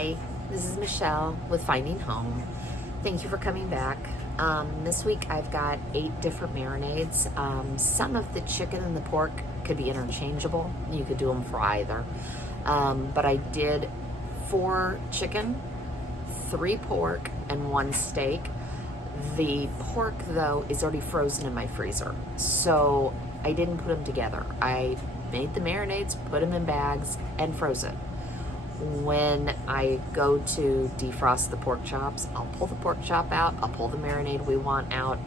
Hi, this is Michelle with Finding Home. Thank you for coming back. This week I've got 8 different marinades. Some of the chicken and the pork could be interchangeable. You could do them for either. But I did 4 chicken, 3 pork, and 1 steak. The pork, though, is already frozen in my freezer, so I didn't put them together. I made the marinades, put them in bags, and froze it. When I go to defrost the pork chops, I'll pull the pork chop out, I'll pull the marinade we want out,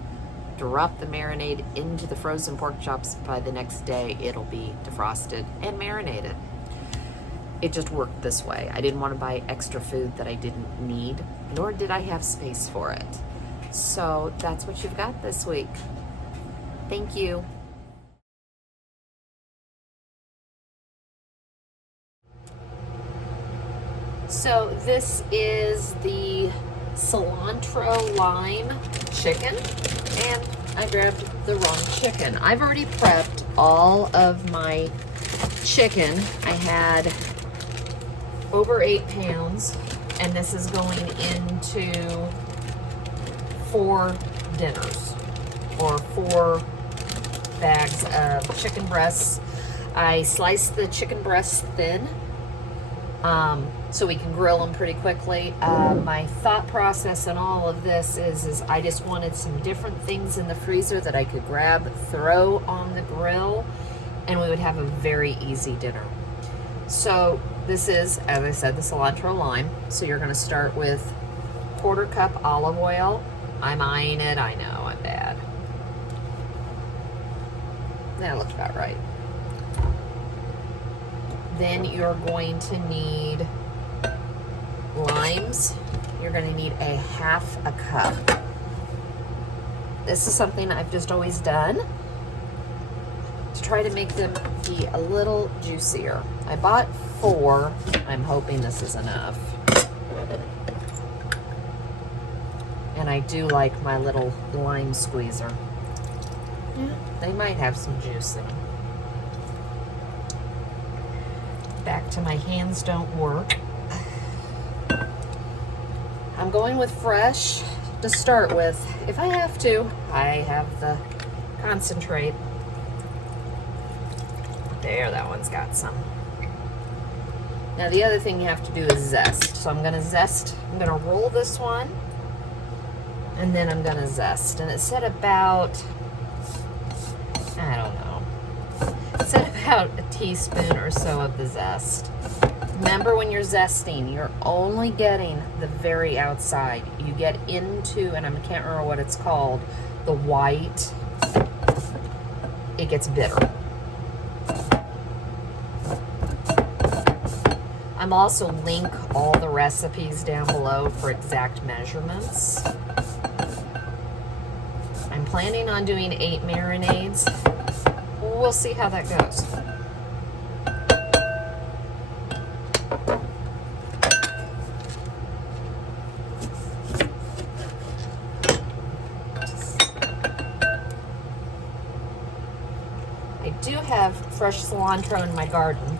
drop the marinade into the frozen pork chops. By the next day, it'll be defrosted and marinated. It just worked this way. I didn't want to buy extra food that I didn't need, nor did I have space for it. So that's what you've got this week. Thank you. So this is the cilantro lime chicken, and I grabbed the wrong chicken. I've already prepped all of my chicken. I had over 8 pounds, and this is going into 4 dinners, or 4 bags of chicken breasts. I sliced the chicken breasts thin, so we can grill them pretty quickly. My thought process in all of this is I just wanted some different things in the freezer that I could grab, throw on the grill, and we would have a very easy dinner. So this is, as I said, the cilantro lime. So you're gonna start with 1/4 cup olive oil. I'm eyeing it, I know, I'm bad. That looks about right. Then you're going to need limes. You're going to need a 1/2 cup. This is something I've just always done to try to make them be a little juicier. I bought 4. I'm hoping this is enough. And I do like my little lime squeezer. Yeah, they might have some juice in them. Back to my hands don't work. I'm going with fresh to start with. If I have to, I have the concentrate. There, that one's got some. Now the other thing you have to do is zest. So I'm gonna roll this one, and then I'm gonna zest. And it said about, I don't know, it said about a teaspoon or so of the zest. Remember, when you're zesting, you're only getting the very outside. You get into, and I can't remember what it's called, the white, it gets bitter. I'm also link all the recipes down below for exact measurements. I'm planning on doing 8 marinades. We'll see how that goes. I do have fresh cilantro in my garden,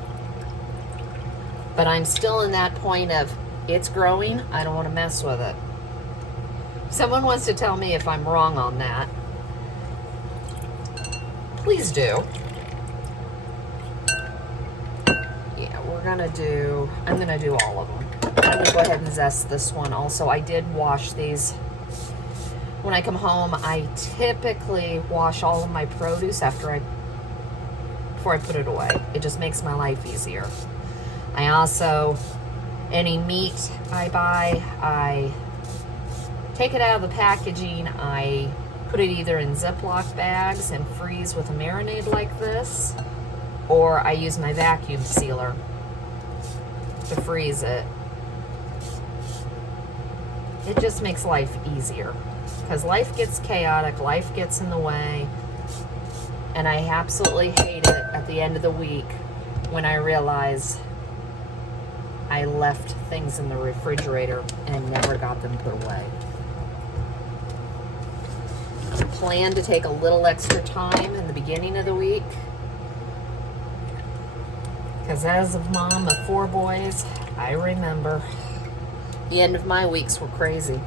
but I'm still in that point of it's growing, I don't want to mess with it. Someone wants to tell me if I'm wrong on that. Please do. Yeah, I'm gonna do all of them. I'm gonna go ahead and zest this one also. I did wash these. When I come home, I typically wash all of my produce before I put it away. It just makes my life easier. I also, any meat I buy, I take it out of the packaging, I put it either in Ziploc bags and freeze with a marinade like this, or I use my vacuum sealer to freeze it. It just makes life easier, because life gets chaotic, life gets in the way, and I absolutely hate it at the end of the week when I realize I left things in the refrigerator and never got them put away. I plan to take a little extra time in the beginning of the week, because as a mom of 4 boys, I remember The end of my weeks were crazy.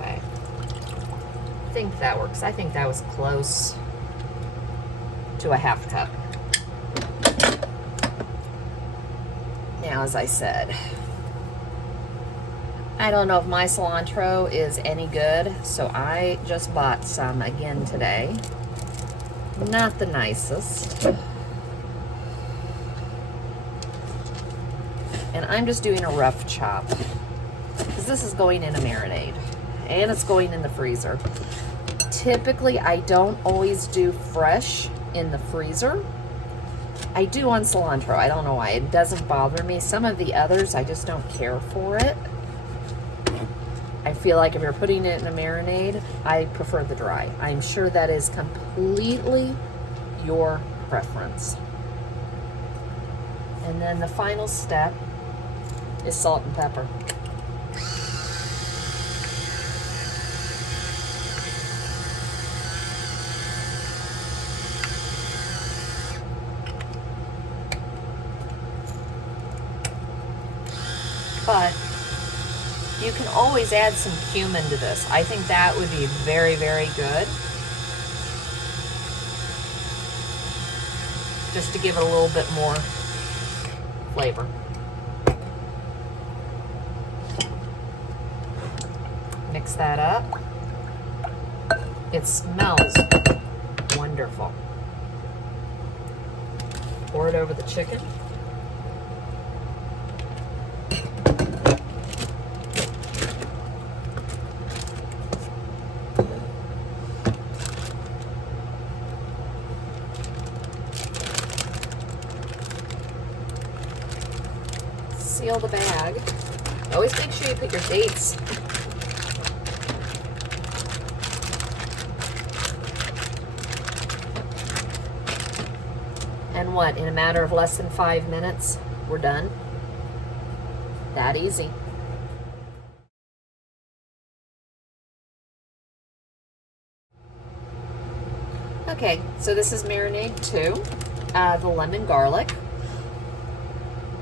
Okay. I think that works. I think that was close to a half cup. Now, as I said, I don't know if my cilantro is any good, so I just bought some again today. Not the nicest. And I'm just doing a rough chop because this is going in a marinade and it's going in the freezer. Typically, I don't always do fresh in the freezer. I do on cilantro. I don't know why. It doesn't bother me. Some of the others, I just don't care for it. I feel like if you're putting it in a marinade, I prefer the dry. I'm sure that is completely your preference. And then the final step is salt and pepper. But you can always add some cumin to this. I think that would be very, very good. Just to give it a little bit more flavor. Mix that up. It smells wonderful. Pour it over the chicken. Seal the bag. Always make sure you put your dates. And what, in a matter of less than 5 minutes, we're done? That easy. Okay, so this is marinade 2, the lemon garlic.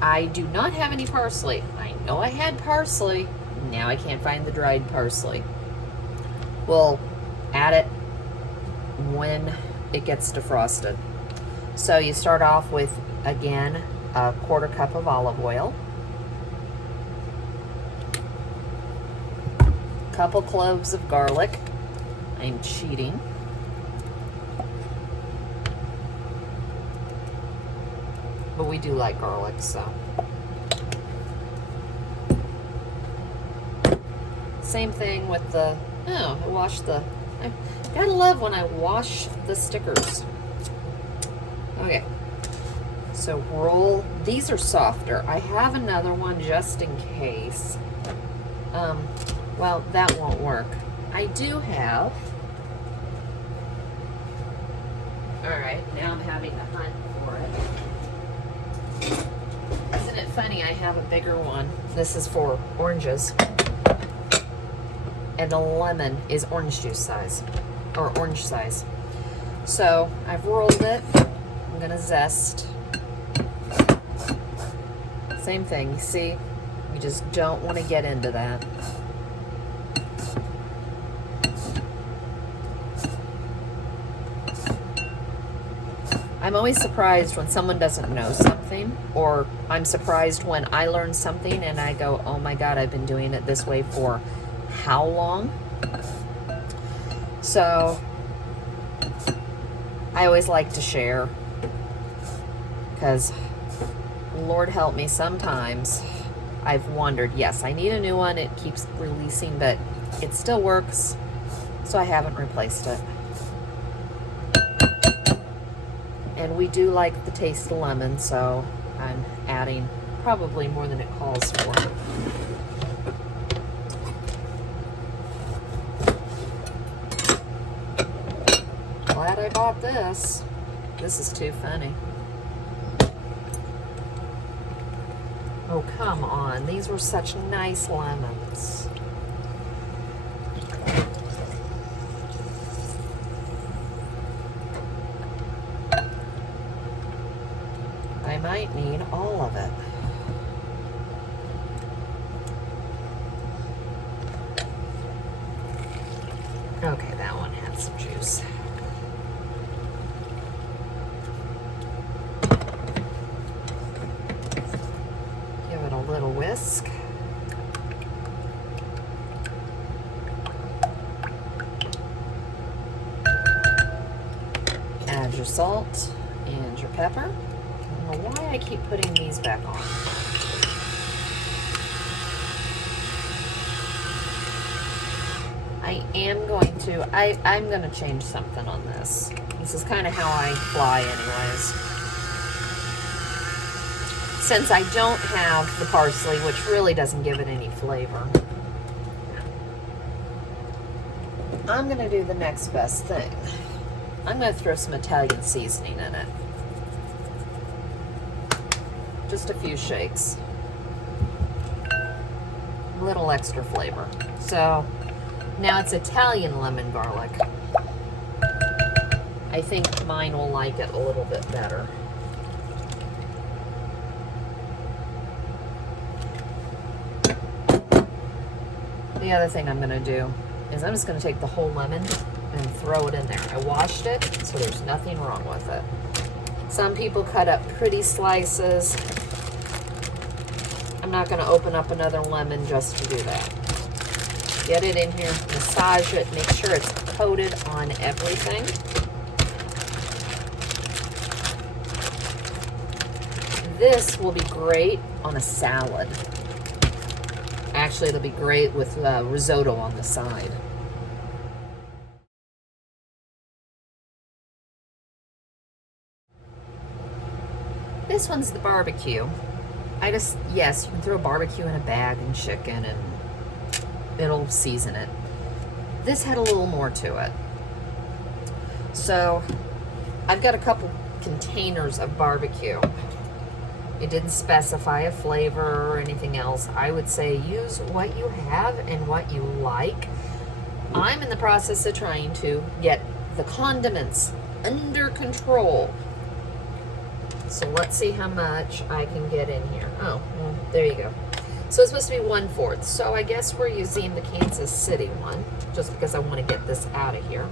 I do not have any parsley. I know I had parsley. Now I can't find the dried parsley. We'll add it when it gets defrosted. So you start off with, again, a 1/4 cup of olive oil, a couple cloves of garlic. I'm cheating. But we do like garlic, so. Same thing with the, I gotta love when I wash the stickers. Okay, so roll, these are softer. I have another one just in case. Well, that won't work. I do have, all right, now I'm having to hunt for it. Isn't it funny? I have a bigger one. This is for oranges. And the lemon is orange juice size, or orange size. So I've rolled it. I'm gonna zest. Same thing, you see? You just don't want to get into that. I'm always surprised when someone doesn't know something, or I'm surprised when I learn something and I go, oh my God, I've been doing it this way for how long? So I always like to share, because Lord help me, sometimes I've wondered, yes, I need a new one, it keeps releasing, but it still works, so I haven't replaced it. And we do like the taste of lemon, so I'm adding probably more than it calls for. Glad I bought this. This is too funny. Oh, come on. These were such nice lemons. I might need all of it. some juice. Give it a little whisk. Add your salt and your pepper. I don't know why I keep putting these back on. I'm going to change something on this. This is kind of how I fly anyways. Since I don't have the parsley, which really doesn't give it any flavor, I'm going to do the next best thing. I'm going to throw some Italian seasoning in it. Just a few shakes. A little extra flavor. So now it's Italian lemon garlic. I think mine will like it a little bit better. The other thing I'm going to do is I'm just going to take the whole lemon and throw it in there. I washed it, so there's nothing wrong with it. Some people cut up pretty slices. I'm not going to open up another lemon just to do that. Get it in here, massage it, make sure it's coated on everything. This will be great on a salad. Actually, it'll be great with risotto on the side. This one's the barbecue. Yes, you can throw barbecue in a bag and chicken and it'll season it. This had a little more to it. So I've got a couple containers of barbecue. It didn't specify a flavor or anything else. I would say use what you have and what you like. I'm in the process of trying to get the condiments under control. So let's see how much I can get in here. Oh, well, there you go. So it's supposed to be 1/4. So I guess we're using the Kansas City one, just because I want to get this out of here.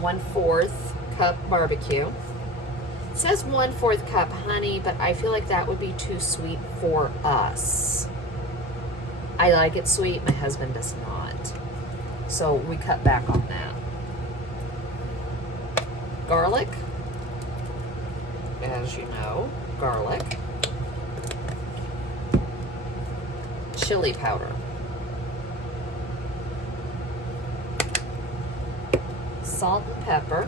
1/4 cup barbecue. It says 1/4 cup honey, but I feel like that would be too sweet for us. I like it sweet, my husband does not. So we cut back on that. Garlic. As you know, garlic. Chili powder. Salt and pepper.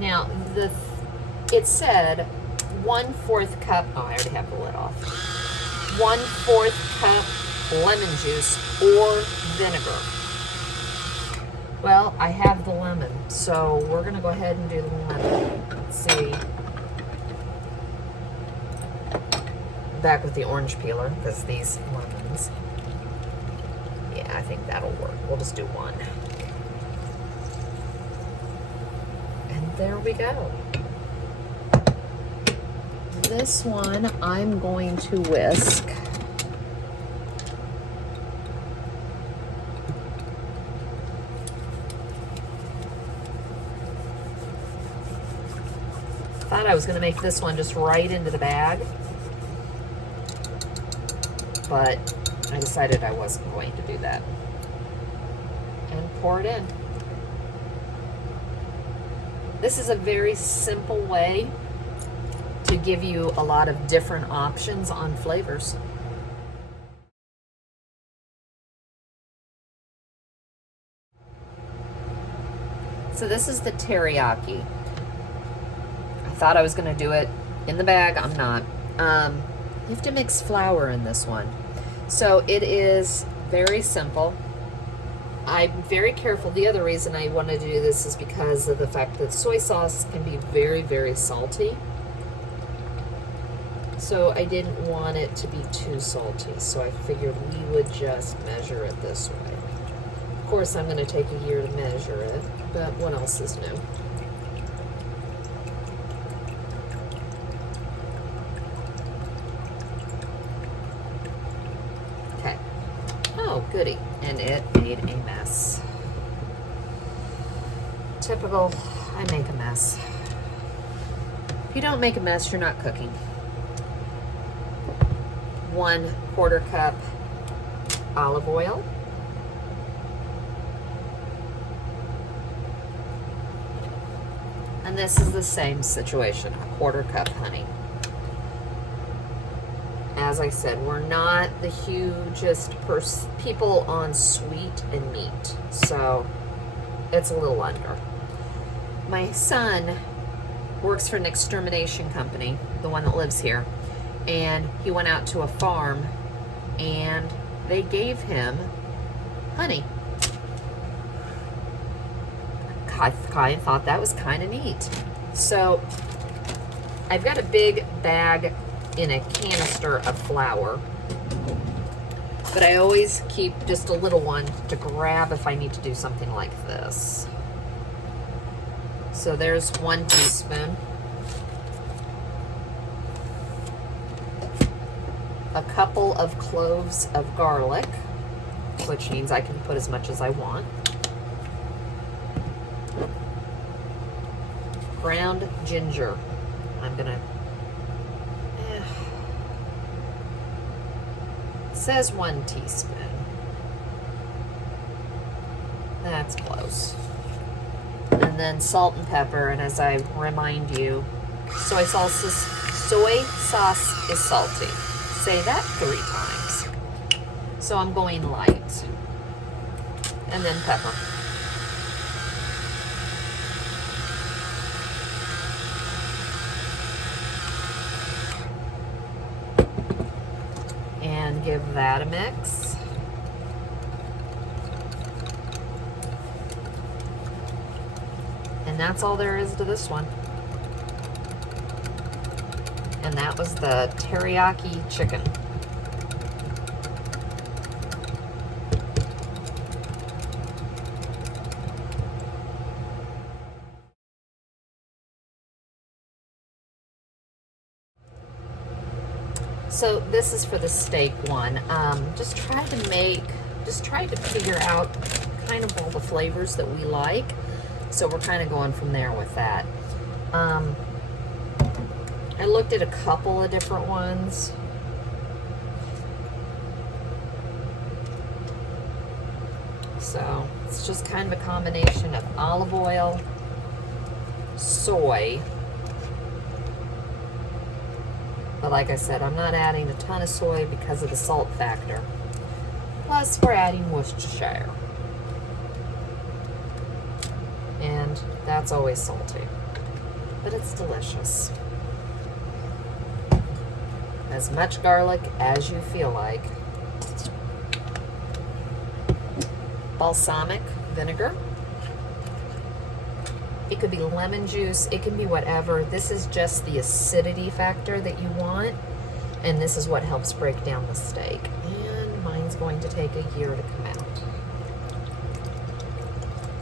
Now, it said 1/4 cup, oh, I already have the lid off. 1/4 cup lemon juice or vinegar. Well, I have the lemon, so we're going to go ahead and do the lemon. Let's see. Back with the orange peeler, because these lemons, yeah, I think that'll work. We'll just do one. And there we go. This one I'm going to whisk. Thought I was going to make this one just right into the bag, but I decided I wasn't going to do that. And pour it in. This is a very simple way to give you a lot of different options on flavors. So this is the teriyaki. I thought I was going to do it in the bag. I'm not. You have to mix flour in this one. So it is very simple. I'm very careful. The other reason I wanted to do this is because of the fact that soy sauce can be very, very salty. So I didn't want it to be too salty. So I figured we would just measure it this way. Of course, I'm going to take a year to measure it, but what else is new? goody, and it made a mess. Typical, I make a mess. If you don't make a mess, you're not cooking. 1/4 cup olive oil. And this is the same situation, 1/4 cup honey. As I said, we're not the hugest people on sweet and meat, so it's a little under. My son works for an extermination company, the one that lives here, and he went out to a farm and they gave him honey. I thought that was kind of neat. So I've got a big bag in a canister of flour, but I always keep just a little one to grab if I need to do something like this. So there's 1 teaspoon. A couple of cloves of garlic, which means I can put as much as I want. Ground ginger. I'm gonna, it says 1 teaspoon. That's close. And then salt and pepper, and as I remind you, soy sauce is salty. Say that 3 times. So I'm going light. And then pepper. And give that a mix. And that's all there is to this one. And that was the teriyaki chicken. So this is for the steak one. Just tried to figure out kind of all the flavors that we like. So we're kind of going from there with that. I looked at a couple of different ones. So it's just kind of a combination of olive oil, soy. But like I said, I'm not adding a ton of soy because of the salt factor. Plus, we're adding Worcestershire. And that's always salty. But it's delicious. As much garlic as you feel like. Balsamic vinegar. It could be lemon juice, it can be whatever. This is just the acidity factor that you want, and this is what helps break down the steak. And mine's going to take a year to come out.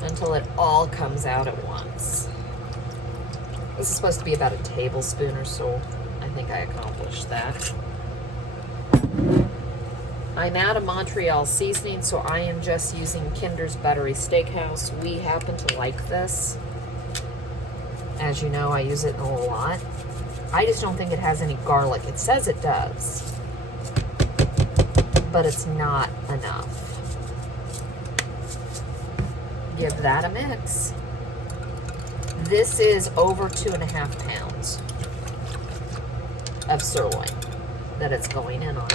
Until it all comes out at once. This is supposed to be about a tablespoon or so. I think I accomplished that. I'm out of Montreal seasoning, so I am just using Kinder's Buttery Steakhouse. We happen to like this. As you know, I use it a lot. I just don't think it has any garlic. It says it does, but it's not enough. Give that a mix. This is over 2.5 pounds of sirloin that it's going in on.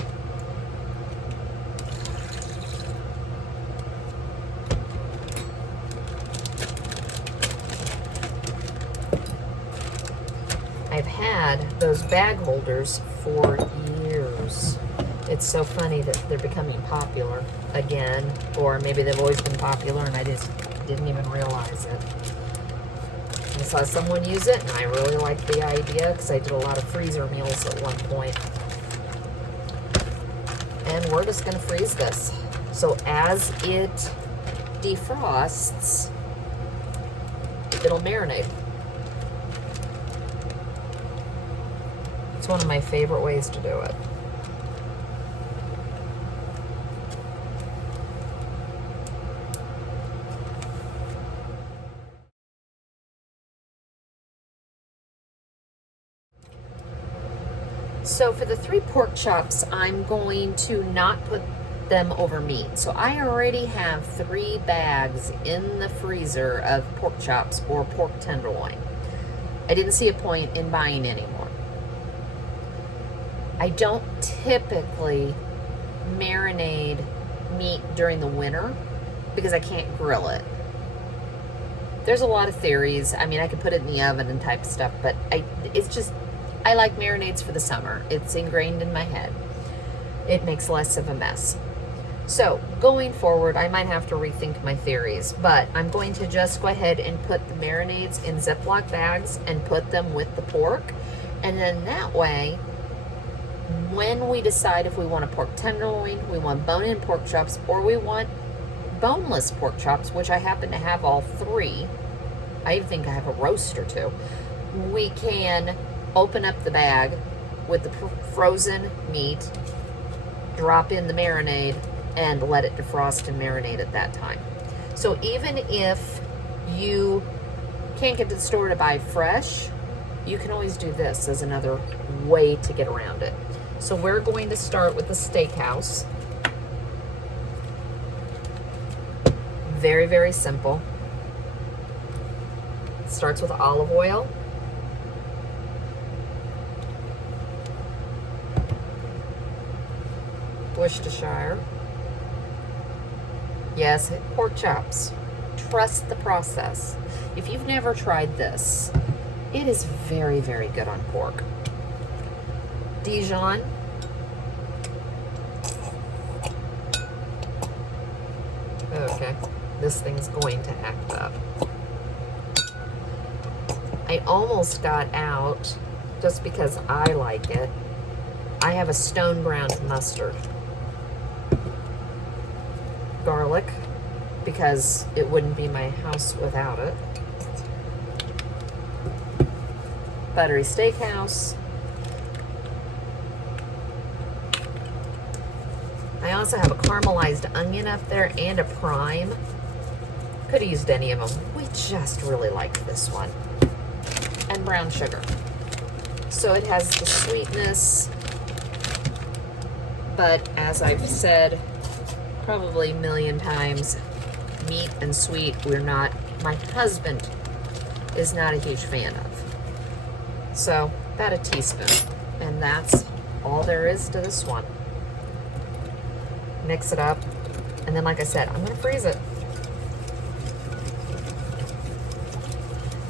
I've had those bag holders for years. It's so funny that they're becoming popular again, or maybe they've always been popular and I just didn't even realize it. I saw someone use it and I really liked the idea because I did a lot of freezer meals at one point. And we're just going to freeze this. So as it defrosts, it'll marinate. It's one of my favorite ways to do it. So for the 3 pork chops, I'm going to not put them over meat. So I already have 3 bags in the freezer of pork chops or pork tenderloin. I didn't see a point in buying any more. I don't typically marinate meat during the winter because I can't grill it. There's a lot of theories. I mean, I could put it in the oven and type stuff, but I like marinades for the summer. It's ingrained in my head. It makes less of a mess. So going forward, I might have to rethink my theories, but I'm going to just go ahead and put the marinades in Ziploc bags and put them with the pork. And then that way, when we decide if we want a pork tenderloin, we want bone-in pork chops, or we want boneless pork chops, which I happen to have all 3. I think I have a roast or 2. We can open up the bag with the frozen meat, drop in the marinade, and let it defrost and marinate at that time. So even if you can't get to the store to buy fresh, you can always do this as another way to get around it. So we're going to start with the steakhouse. Very, very simple. It starts with olive oil. Worcestershire. Yes, pork chops. Trust the process. If you've never tried this, it is very, very good on pork. Dijon. Okay, this thing's going to act up. I almost got out, just because I like it, I have a stone ground mustard. Garlic, because it wouldn't be my house without it. Buttery steakhouse. I also have a caramelized onion up there and a prime. Could have used any of them. We just really like this one. And brown sugar. So it has the sweetness, but as I've said probably a million times, meat and sweet, my husband is not a huge fan of. So about a teaspoon, and that's all there is to this one. Mix it up, and then like I said, I'm gonna freeze it.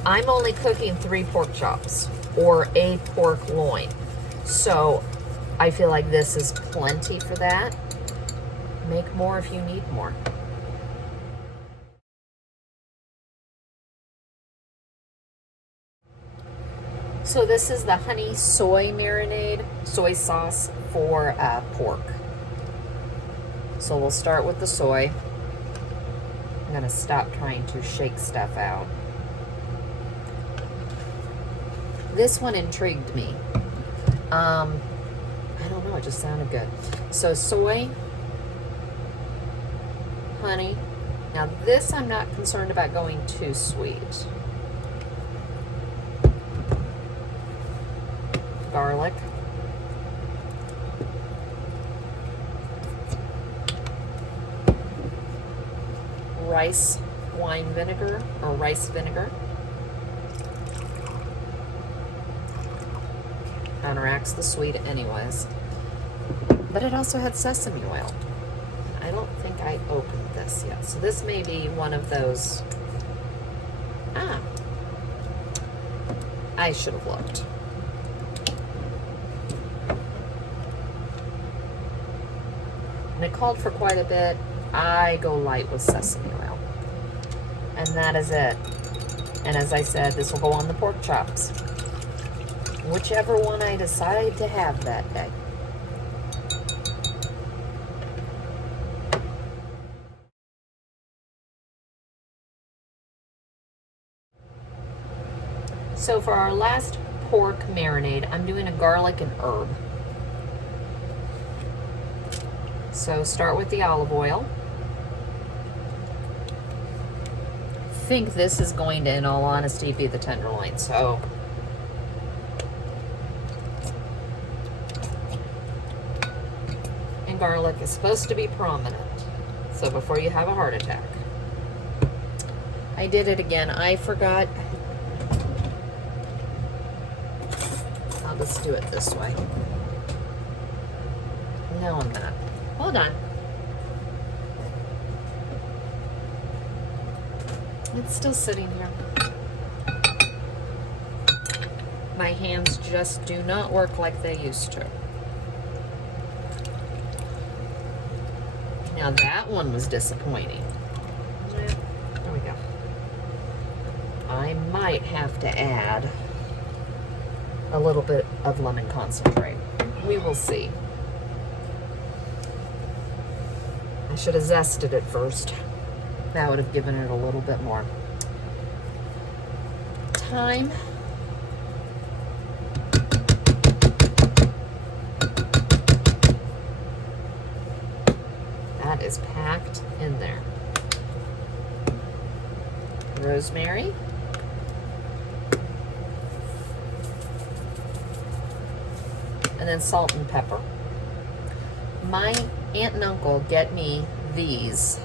I'm only cooking 3 pork chops or a pork loin, so I feel like this is plenty for that. Make more if you need more. So this is the honey soy marinade, soy sauce for pork. So we'll start with the soy. I'm gonna stop trying to shake stuff out. This one intrigued me. I don't know, it just sounded good. So soy, honey. Now this I'm not concerned about going too sweet. Garlic. Rice wine vinegar or rice vinegar. Counteracts the sweet anyways. But it also had sesame oil. I don't think I opened this yet. So this may be one of those. I should have looked. And it called for quite a bit. I go light with sesame oil. And that is it. And as I said, this will go on the pork chops. Whichever one I decide to have that day. So for our last pork marinade, I'm doing a garlic and herb. So start with the olive oil. I think this is going to, in all honesty, be the tenderloin. So garlic is supposed to be prominent. So before you have a heart attack. I did it again. I forgot. I'll just do it this way. No, I'm not. Hold on. It's still sitting here. My hands just do not work like they used to. Now that one was disappointing. There we go. I might have to add a little bit of lemon concentrate. We will see. I should have zested it first. That would have given it a little bit more time. That is packed in there. Rosemary. And then salt and pepper. My aunt and uncle get me these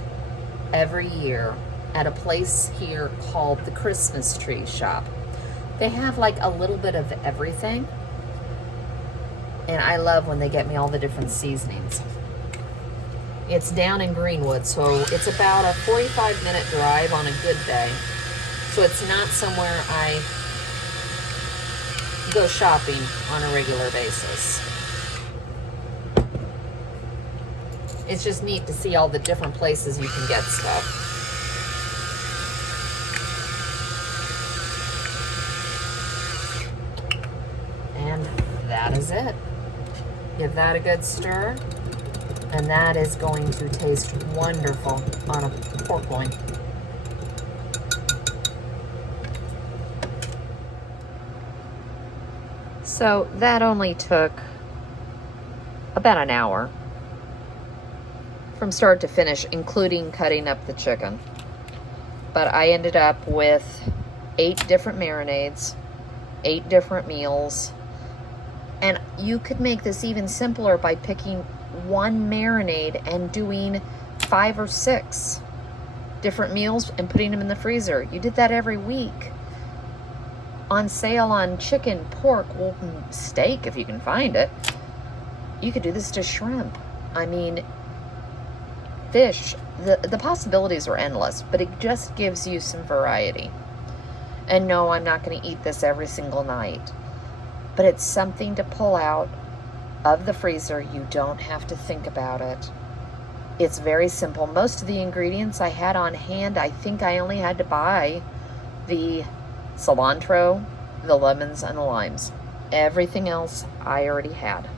every year at a place here called the Christmas Tree Shop. They have like a little bit of everything. And I love when they get me all the different seasonings. It's down in Greenwood, so it's about a 45-minute drive on a good day. So it's not somewhere I go shopping on a regular basis. It's just neat to see all the different places you can get stuff. And that is it. Give that a good stir. And that is going to taste wonderful on a pork loin. So that only took about an hour from start to finish, including cutting up the chicken. But I ended up with 8 different marinades, 8 different meals. And you could make this even simpler by picking one marinade and doing 5 or 6 different meals and putting them in the freezer. You did that every week. On sale on chicken, pork, well, steak if you can find it. You could do this to shrimp. I mean, fish. The possibilities are endless, but it just gives you some variety. And no, I'm not going to eat this every single night, but it's something to pull out of the freezer. You don't have to think about it. It's very simple. Most of the ingredients I had on hand, I think I only had to buy the cilantro, the lemons, and the limes. Everything else I already had.